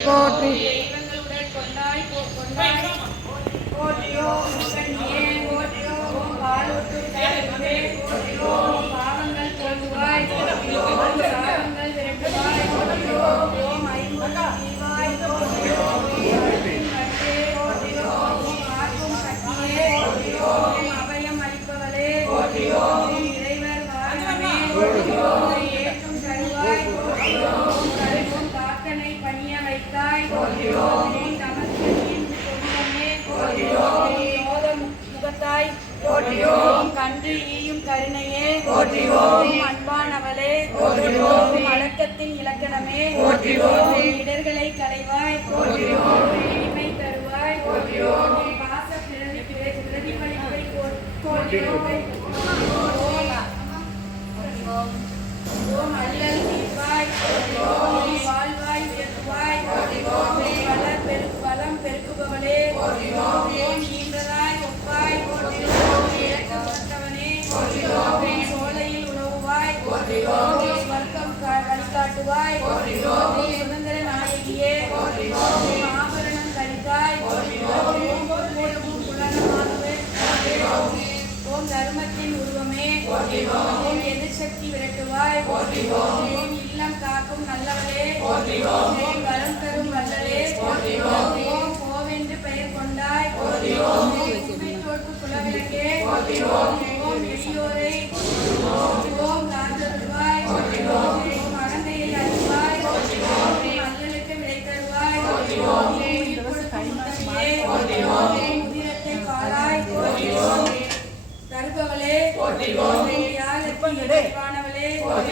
போற்றி தெய்வங்களுடன் முகத்தாய் போற்றியோ ஓம் கன்று ஈயும் கருணையே. போற்றியோ ஓம் அன்பானவளே. போற்றியோ ஓம் அடக்கத்தின் இலக்கணமே. போற்றியோ ஓம் இடர்களை களைவாய். போற்றியோ ஓம் இனிமை தருவாய். போற்றியோ ஓம் பாச பிரதி பிரதிபலிப்பை போற்றியோ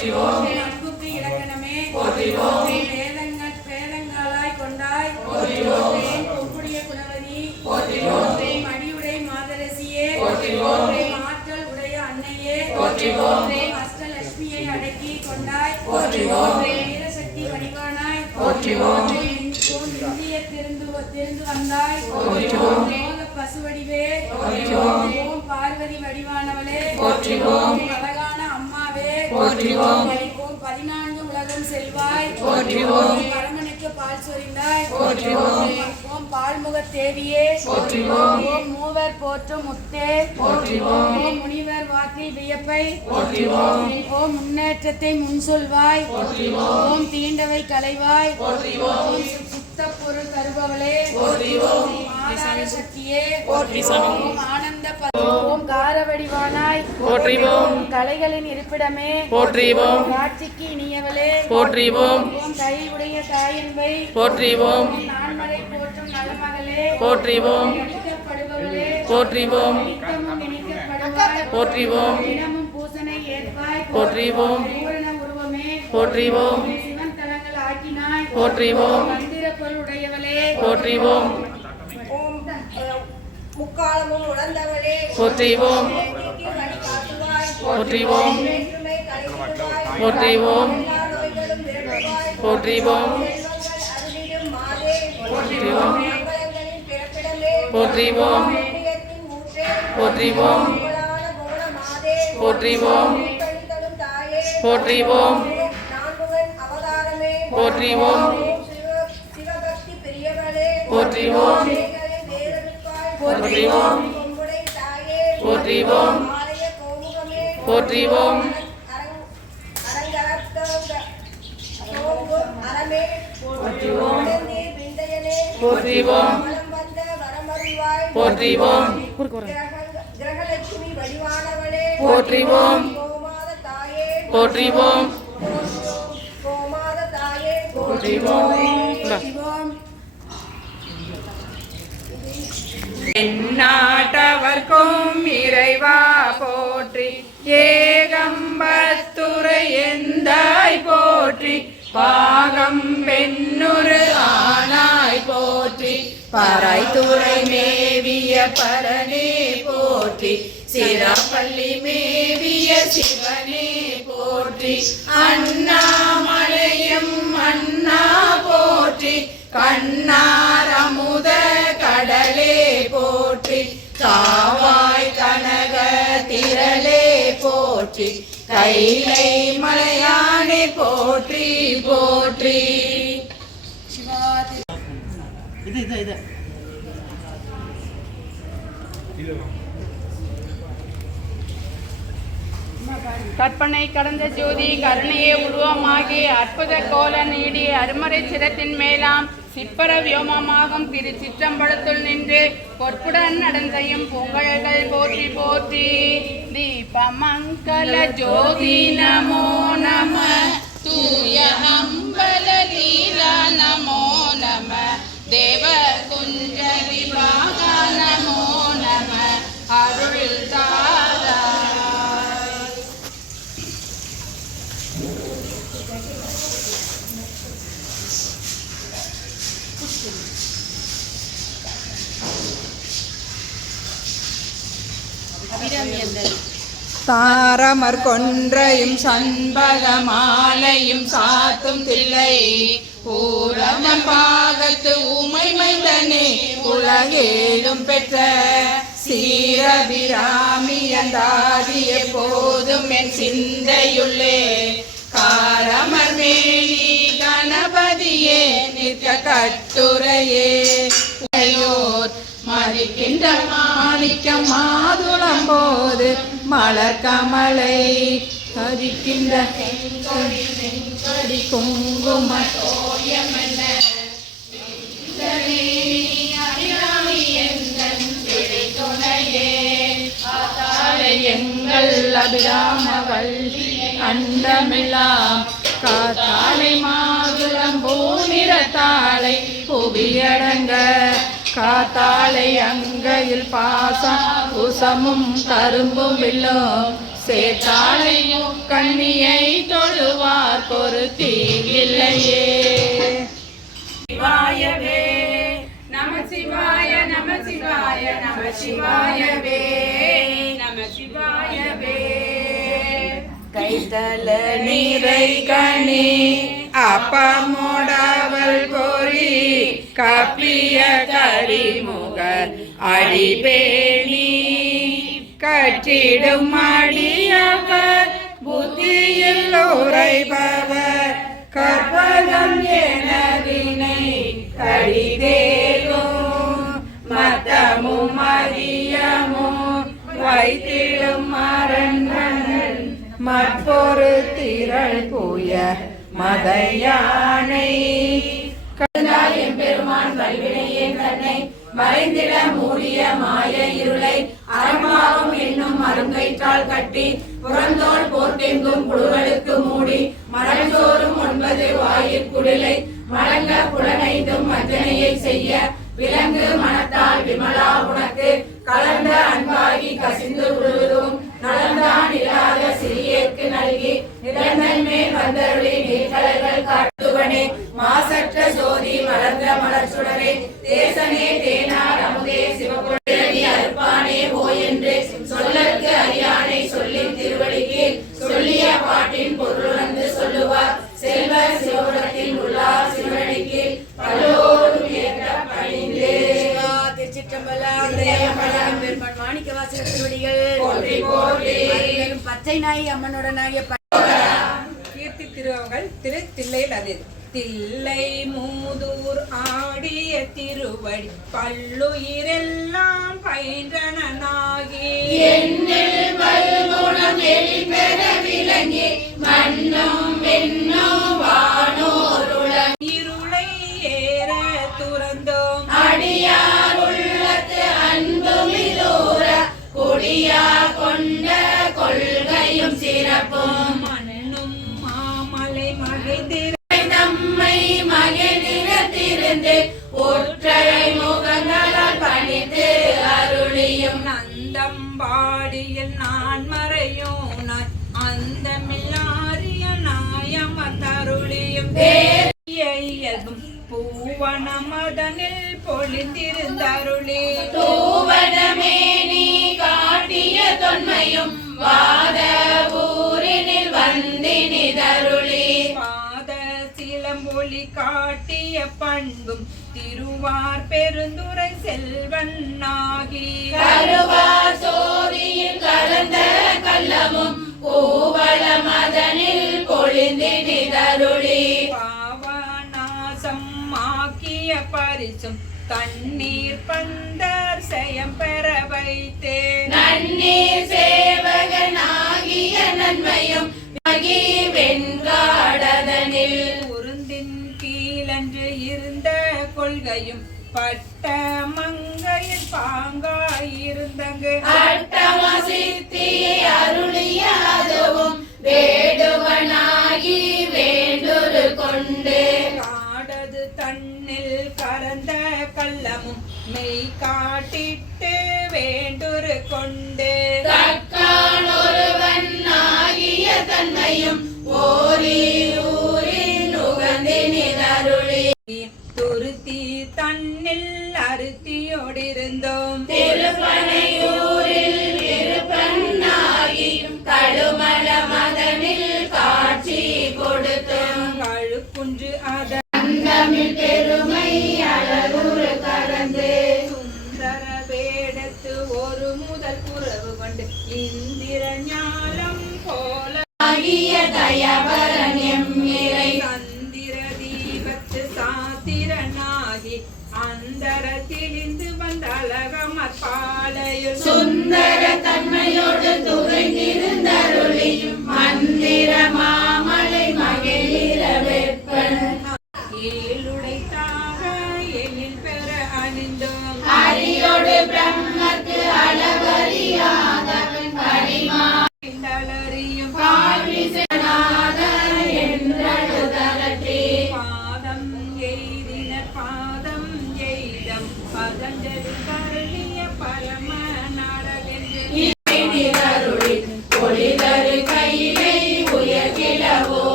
அன்புக்கு இலக்கணமே. வேதங்கள் வேதங்களாய் கொண்டாய். குணவதி. மடியுடை மாதரசியே. ஆற்றல் உடைய அன்னையே. அஷ்டலட்சுமியை அடக்கி கொண்டாய். வீரசக்தி வடிவானாய். இந்திய திருந்து திருந்து வந்தாய். பசுவடிவே. ஓம் பார்வதி வடிவானவளே. ஓம் ஓம் பதினான்கு உலகம் செல்வாய். ஓம் பரமனுக்கு பால் சொரிந்தாய். ஓம் பால்முக தேவியே. ஓம் மூவர் போற்றும் முத்தே. ஓம் முனிவர் வாக்கில் வியப்பை. ஓம் முன்னேற்றத்தை முன் சொல்வாய். ஓம் தீண்டவை கலைவாய் ஓம் சுத்த பொருள் தருபவளே. ஓம் ஆனந்த ப- ஓம் காரவடிவானாய். போற்றிவோம். கலைகளின் இருப்பிடமே. போற்றிவோம். காட்சிக்கு இனியவளே. போற்றிவோம். கை உடைய தாயன்பை. போற்றிவோம். நான்மறை போற்றும் நலமகளே. போற்றிவோம். போற்றிவோம். போற்றிவோம். போற்றிவோம். போற்றிவோம். போற்றிவோம். போற்றிவோம். முக்காலமும் உணர்ந்தவளே போற்றிவோம் போற்றிவோம் போற்றிவோம் போற்றிவோம் போற்றிவோம் போற்றிவோம் போற்றிவோம் போற்றிவோம் போற்றிவோம் போற்றிவோம் போற்றிவோம் போற்றிவோம். பொம்புடை தாயே போற்றிவோம். போற்றிவோம். போற்றிவோம். போற்றிவோம். போற்றிவோம். போற்றிவோம். போற்றிவோம் சிவோம் எந்நாட்டவர்க்கும் இறைவா போற்றி ஏகம்பத்துரை எந்தாய் போற்றி பாகம் பெண்ணுரு ஆனாய் போற்றி பறைத்துறை மேவிய பரனே போற்றி சிறப்பள்ளி மேவிய சிவனே போற்றி அண்ணாமலையும் அண்ணா போற்றி கண்ணா காவாய் கனக திரளே போற்றி கைலை மலையானே போற்றி போற்றி. இது இது இது. கற்பனை கடந்த ஜோதி கருணையே உருவமாகி அற்புத கோல நீடி அருமறை சிரத்தின் மேலாம் சிப்பர வியோமமாகும் திரு சிற்றம்பலத்துள் நின்று பொற்புடன் நடந்தையும் பொங்கல்கள் போற்றி போற்றி. தீபமங்கல ஜோதி நமோ நம. தூய அம்பல லீலா நமோ நம. தேவ தாரமர் கொன்றையும் சண்பக மாலையும் சாத்தும் தில்லை. பூரமன் பாகத்து உமை மைந்தனே உலகேடும் பெற்ற சீரபிராமியந்தாதி எப்போதும் என் சிந்தையுள்ளே. காரமர் மேலி கணபதியே நிற்க கட்டுரையே. உடையோர் மாணிக்க மாதுளம் போது மலர் கமலை ஹரிக்கின்ற குங்கும எங்கள் அபிராம வள்ளி அண்டமில்லாம் காத்தாலை மாதுளம் பூ நிறத்தாலை புவியடங்க. காத்தாலை அங்கையில் பாசம் உசமும் கரும்பும் வில்லும். சேத்தாலை கண்ணியை தொழுவார் பொருத்தி இல்லையே சிவாயவே நம சிவாய நம சிவாய நம சிவாயவே. நம சிவாயவே. கைதல நீரை கணி அப்பமுடவல் பொறி கப்பிய கரிமுக அடிபேணி கற்றிடும் அடியவர் புத்தியில் உரைபவர். கற்பகம் எனவினை கடிதேலும் மதமும் மதியமும் வைத்திடும் மரண்மன் மற்றொரு திரள் புய மதையானை. மறைந்திட மூடிய மாய இருளை அறமாவும் என்னும் அருங்கயிற்றால் கட்டி புறந்தோல் போர்க்கெங்கும் புழுகளுக்கு மூடி மரந்தோறும் ஒன்பது வாயிற்குடிலை மலங்க புலனைந்தும் மஜனையை செய்ய விலங்கு மனத்தால் விமலா உனக்கு கலந்த அன்பாகி கசிந்து விழுவதும் நலந்தான் இல்லாத சிறியேற்கு நல்கி நிரந்தன் மேல் வந்தருளி நீர்கலர்கள் பச்சை நாய் கருவார் சோதியில் கலந்த கள்ளமும் பூவள மதனில் பொழிந்தினிதருளி பாவநாசம் ஆக்கிய பரிசும் தண்ணீர் பந்தர் செயம் பெற வைத்தே. நன்னீர் சேவகனாகிய நன்மையும் மகி வெண்காடதனில். உருந்தின் கீழன்று இருந்த கொள்கையும் பட்ட மங்கையில் பாங்காயிருந்தங்கு அட்டமசித்தியை அருளிய அதுவும் வேடுவனாகி வேண்டுரு கொண்டு. காடது தன்னில் கறந்த கள்ளமும் மெய் காட்டிட்டு வேண்டுரு கொண்டு. தக்கான் ஒருவன் ஆகிய தன்மையும் ஓரியூரில் உகந்தினிதருளி துருத்தி தன்னில் அருத்தியோடிருந்தோம். திருப்பணி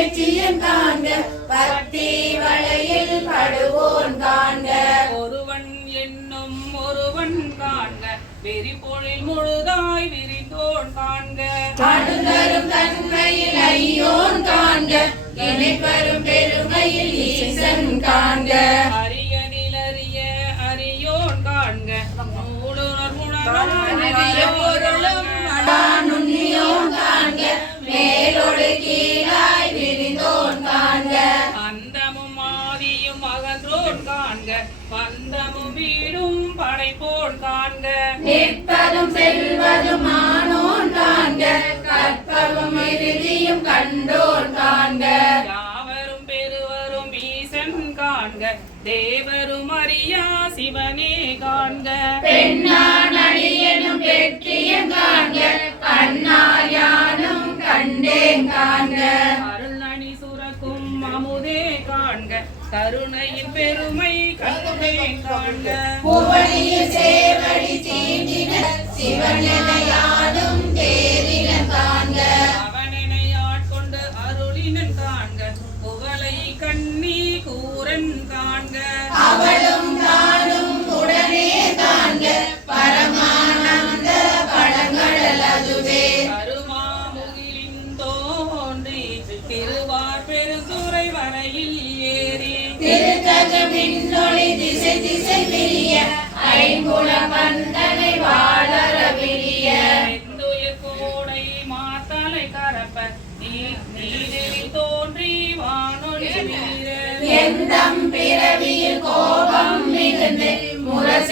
சேச்சியம் காண்க பக்தி வளையில் படுவோன் காண்க ஒருவன் என்னும் ஒருவன் காண்க வெறி பொழில் முழுதாய் விரிந்தோன் காண்க. அணுதரும் தன்மையில் ஐயோன் காண்க இணைப்பெரும் பெருமையில் ஈசன் காண்க. அரியனில் அறிய அரியோன் காண்க மூடுனர் அரிய படைப்போன் காண்க. நிற்பதும் செல்வதும் ஆனோன் காண்க. கற்பவும் இறுதியும் கண்டோன் காண்க. யாவரும் பெருவரும் ஈசன் காண்க. தேவரும் அறியா சிவனே காண்க. பெண்ணான் அடியனும் வெற்றியம் காண்க. கண்ணால் யானும் கண்டேன் காண்க. அருளணி சுரக்கும் அமுதே காண்க. கருணையின் சேவடி தீண்டின சிவனெனையாடும் தேரின காண்க Murat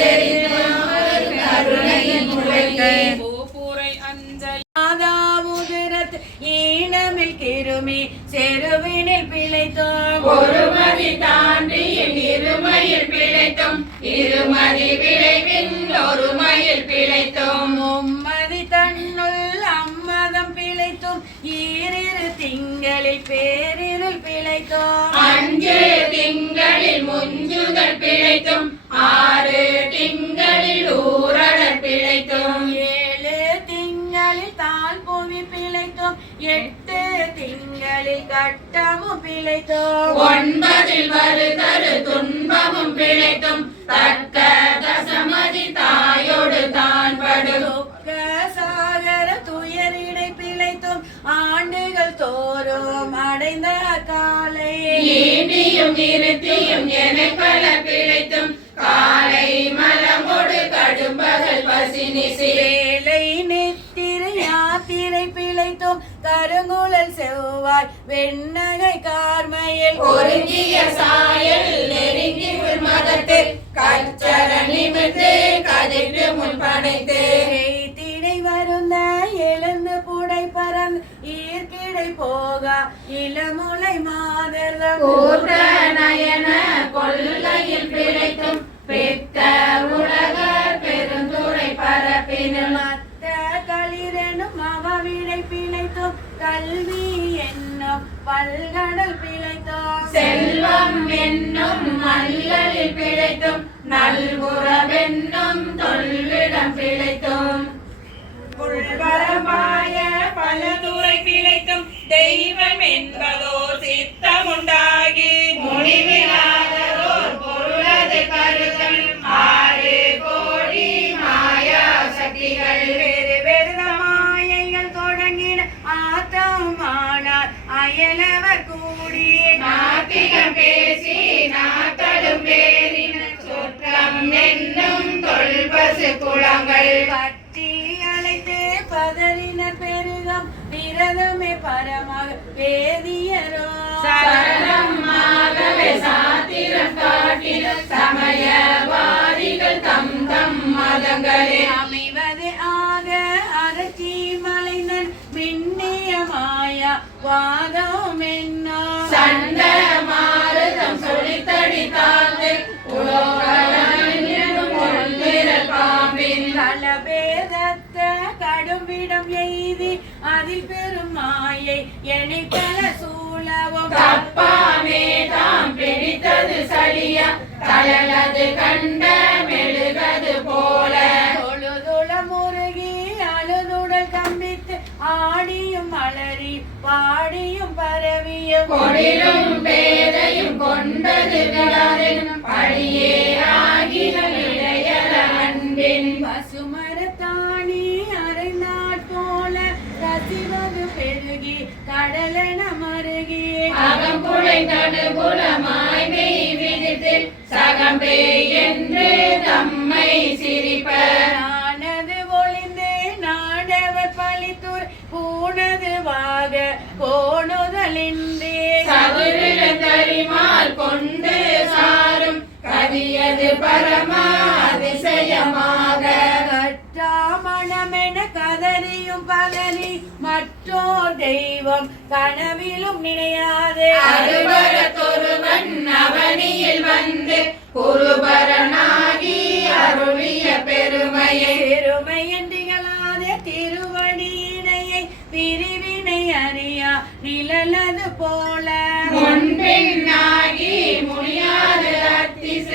திங்களில் கட்டமும் பிழைத்தோம். ஒன்பதில் வருதரு துன்பமும் பிழைத்தும். தக்க தசமதி தாயோடு தான் துக்க சாகர துயரிடை பிழைத்தோம். ஆண்டுகள் தோறும் அடைந்த காலை. ஈண்டியும் நிறுத்தியும் என பல பிழைத்தும். காலை மலமோடு கடும்பகல் பசினிசி பிழைத்தோம் கருங்குழல் செவ்வாய் வெண்ணகை கார்மையில் ஒருங்கிய சாயல் நெருங்கி உள் மதத்து கச்சர கதிர்ந்து முன் படைத்து. திடை வருந்த எழுந்து புடை பறந்து ஈர்க்கிடை போகா இளமுலை மாதர்தம். நயன கொள்ளையில் பிழைத்தும் பெத்த உலகர் பெருந்துரை பரப்பினும். கல்வி என்னும் பல்கடல் பிழைத்தோம். செல்வம் என்னும் மல்லலில் பிழைத்தும். நல்குறவென்னும் தொல்விடம் பிழைத்தும். புல்வரமாய பல துறை பிழைத்தும் தெய்வம் என்பதோ சித்தமுண்டாகி முடிவிலாததோர் நாத்திகம் பேசி நாத்தலும் பேரின சுற்றம் என்னும் தொல்பசு குளங்கள். பற்றி அழைத்து பதறினர் பெருகம் விரதமே பரமாக வேதியரோ சரணமாகவே தப்பாமே தாம் பிடித்தது சலியா. தளலது கண்ட மெழுகது போல. தொழுதுள முருகி அழுதுடல் கம்பித்து ஆடியும் அலறி பாடியும் பரவியும் கொடிலும் பேதையும் கொண்டது விடாதெனும். படியே ஆகின இடையல அன்பின். பசுமரத்தாணி கசிவது பெருகி கடலென மருகி. அகம் குழைந்தடு குலமாய் மெய் விதித்து சகம்பே என்று தம்மை சிரிப்ப. நானது ஒளிந்து நாடவர் பழித்தூர் பூனது வாக போணுதலின்றே சதுரில தரிமால் கொண்டு சாரும் கதியது பரம அதிசயமாக கற்றாமணமென கதறியும் பகலி மற்றோர் தெய்வம் கனவிலும் நினையாதே. அருவரத்தொருவன் அவனியில் வந்து குருபரனாகி அருளிய பெருமையை. பெருமையன் திகழாதே திருவடியினையை பிரிவினை அறியா நிழலது போல. முடியாது அத்திசை என்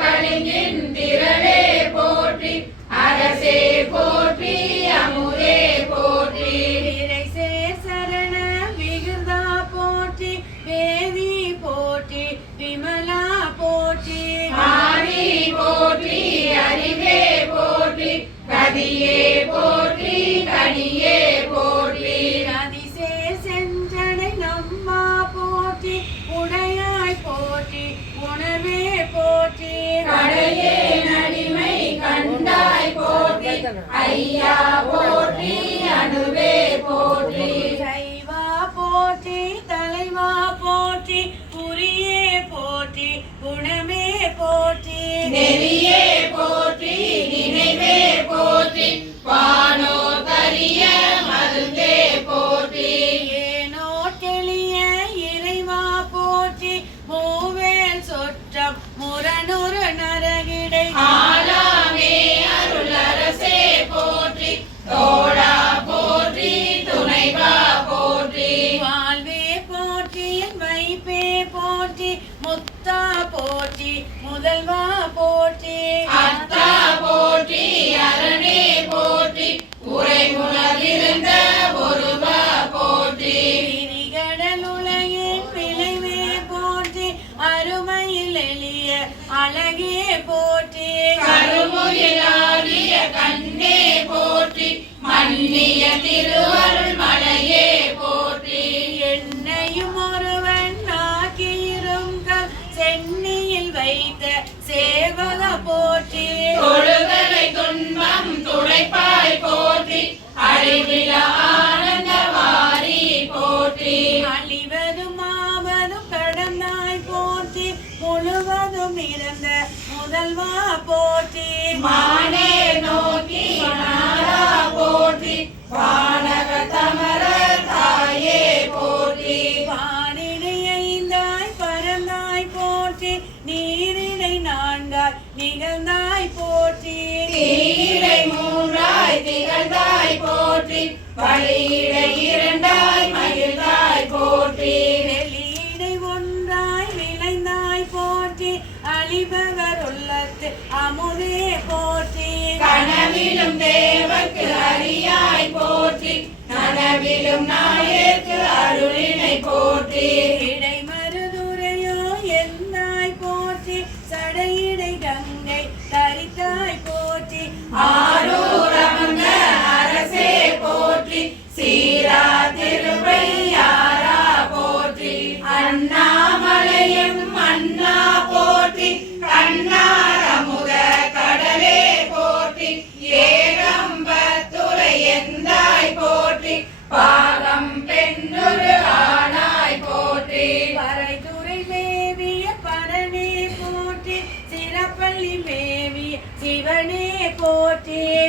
பளிங்கின் திரளே போற்றி. அரசே போற்றி அமுதே போற்றி. இறைசே சரண விகுதா போற்றி. வேதி போற்றி விமலா போற்றி. ஆதி போற்றி அறிவே போற்றி. கதியே போற்றி கனியே ay, aburrido. முத்தா போற்றி முதல்வா போற்றி. அத்தா போற்றி அரணே போற்றி. உரை உணர்ந்த ஒருவா போற்றி. கடலுலகின் விளைவே போற்றி. அருமையில் எளிய அழகே போற்றி. கருமுயலாடிய கண்ணே போற்றி. மன்னிய திருவருள் மலையே போற்றி மானே நோக்கி நாரா போற்றி வானக தமர தாயே போற்றி வானிலை ஐந்தாய் பரந்தாய் போற்றி நீரினை நான்காய் நிகழ்ந்தாய் போற்றி நீரை மூன்றாய் திகழ்ந்தாய் போற்றி பழி தேவக்கு அறியாய் போற்றி நனவிலும் நாயேற்கு அருளினை போற்றி.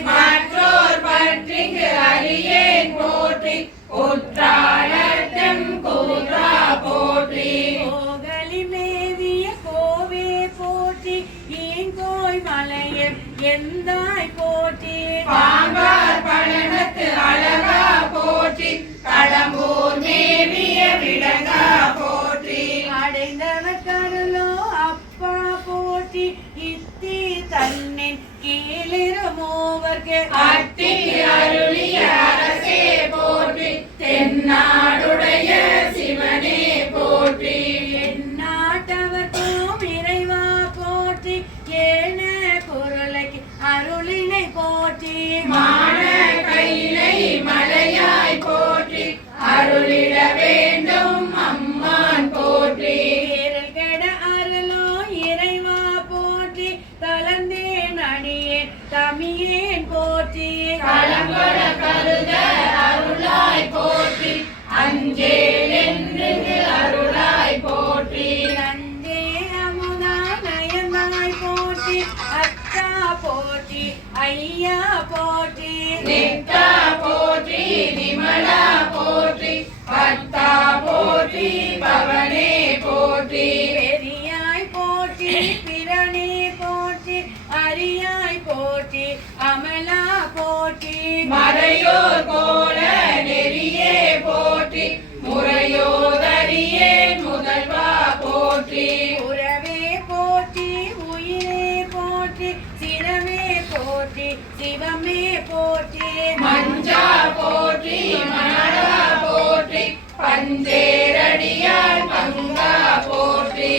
மற்றோர் பற்றிங்கு அறியேன் Hi. கமலா போற்றி. மறையோர் போல நெறியே போற்றி. முறையோதரியே முதல்வா போற்றி. உறவே போற்றி உயிரே போற்றி. சிரமே போற்றி சிவமே போற்றி. மஞ்சா போற்றி மணலா போற்றி. பஞ்சேரடியால் பங்கா போற்றி.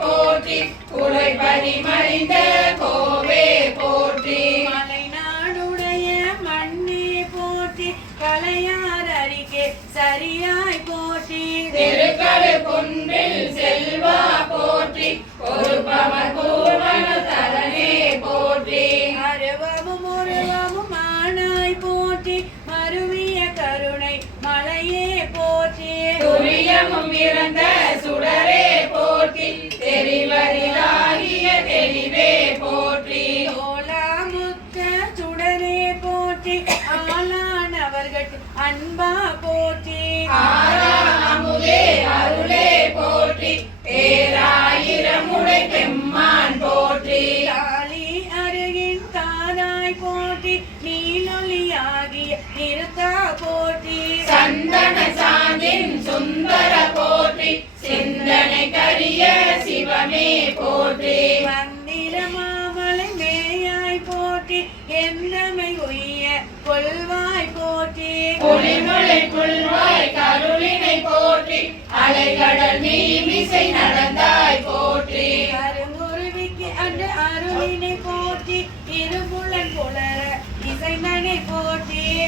போற்றி. குறைபடி மறிந்த கோவே போற்றி. மலை நாடுடைய மண்ணே போற்றி. கலையார் அருகே சரியாய் போற்றி. திருக்கரு குன்றில் செல்வா போற்றி. பொறுப்பவர் பூர்வன ஆனாய் போற்றி மருவிய கருணை மலையே போற்றி. துரியமும் இறந்த சுடரே போற்றி தெரிவரிலாகிய தெளிவே போற்றி. சோலாமுத்த சுடரே போற்றி ஆளானவர்கள் அன்பா போற்றி. ஆரா அமுதே அருளே போற்றி பேராயிரமுடை பெம்மான் போற்றி. நிறுத்தா போற்றி. சந்தன சாந்தின் சுந்தர போற்றி சிந்தனை கரிய சிவமே போற்றி. மந்திர மாமலை மேயாய் போற்றி என்னமை உய்ய கொள்வாய் போற்றி. பொலிமலை புல்வாய் கருளினை போற்றி அலைகடல் மீமிசை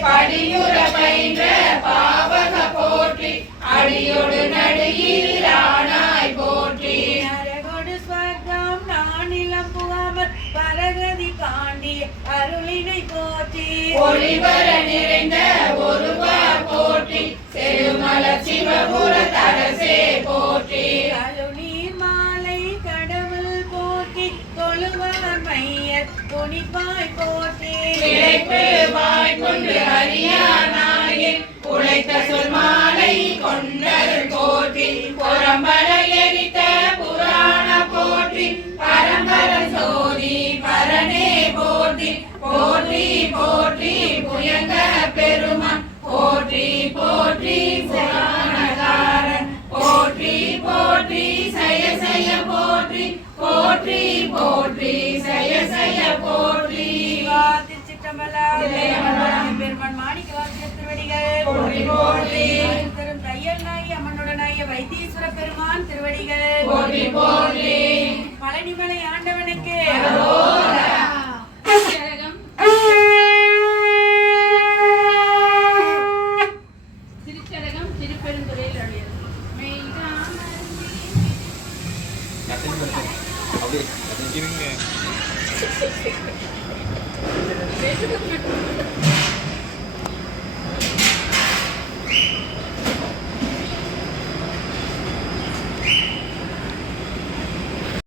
போற்றி படியுற பயின்ற பாவக போற்றி அடியொடு நடுயில் ஆனாய் போற்றி. நரகொடு ஸ்வர்க்கம் நானிலம் புகாமல் பரகதி காண்டி அருளினை போற்றி. ஒளிவர நிறைந்த ஒருவா போற்றி செருமல சிவபுர தரசே போற்றி. கழுநீர் துணிப்பாய் போற்றி இழைப்பு வாய்க்கொண்டு அறியானாயே உழைத்த சொல் மாலை கொண்டருள் போற்றி புறம்பல எரித்த புராண போற்றி பரம்பர சோதி பரனே போற்றி போற்றி போற்றி புயங்க பெருமான் போற்றி போற்றி புராணகாரன் போற்றி போற்றி சய சய போ போற்றி போற்றி சய சய போற்றி. பெருமான் மாணிக்க வாசகர் திருவடிகள். போற்றி போற்றி. தரும் தையல் நாய் அம்மனுடனாய வைத்தீஸ்வர பெருமான் திருவடிகள். போற்றி போற்றி. பழனிமலை ஆண்டவனுக்கு.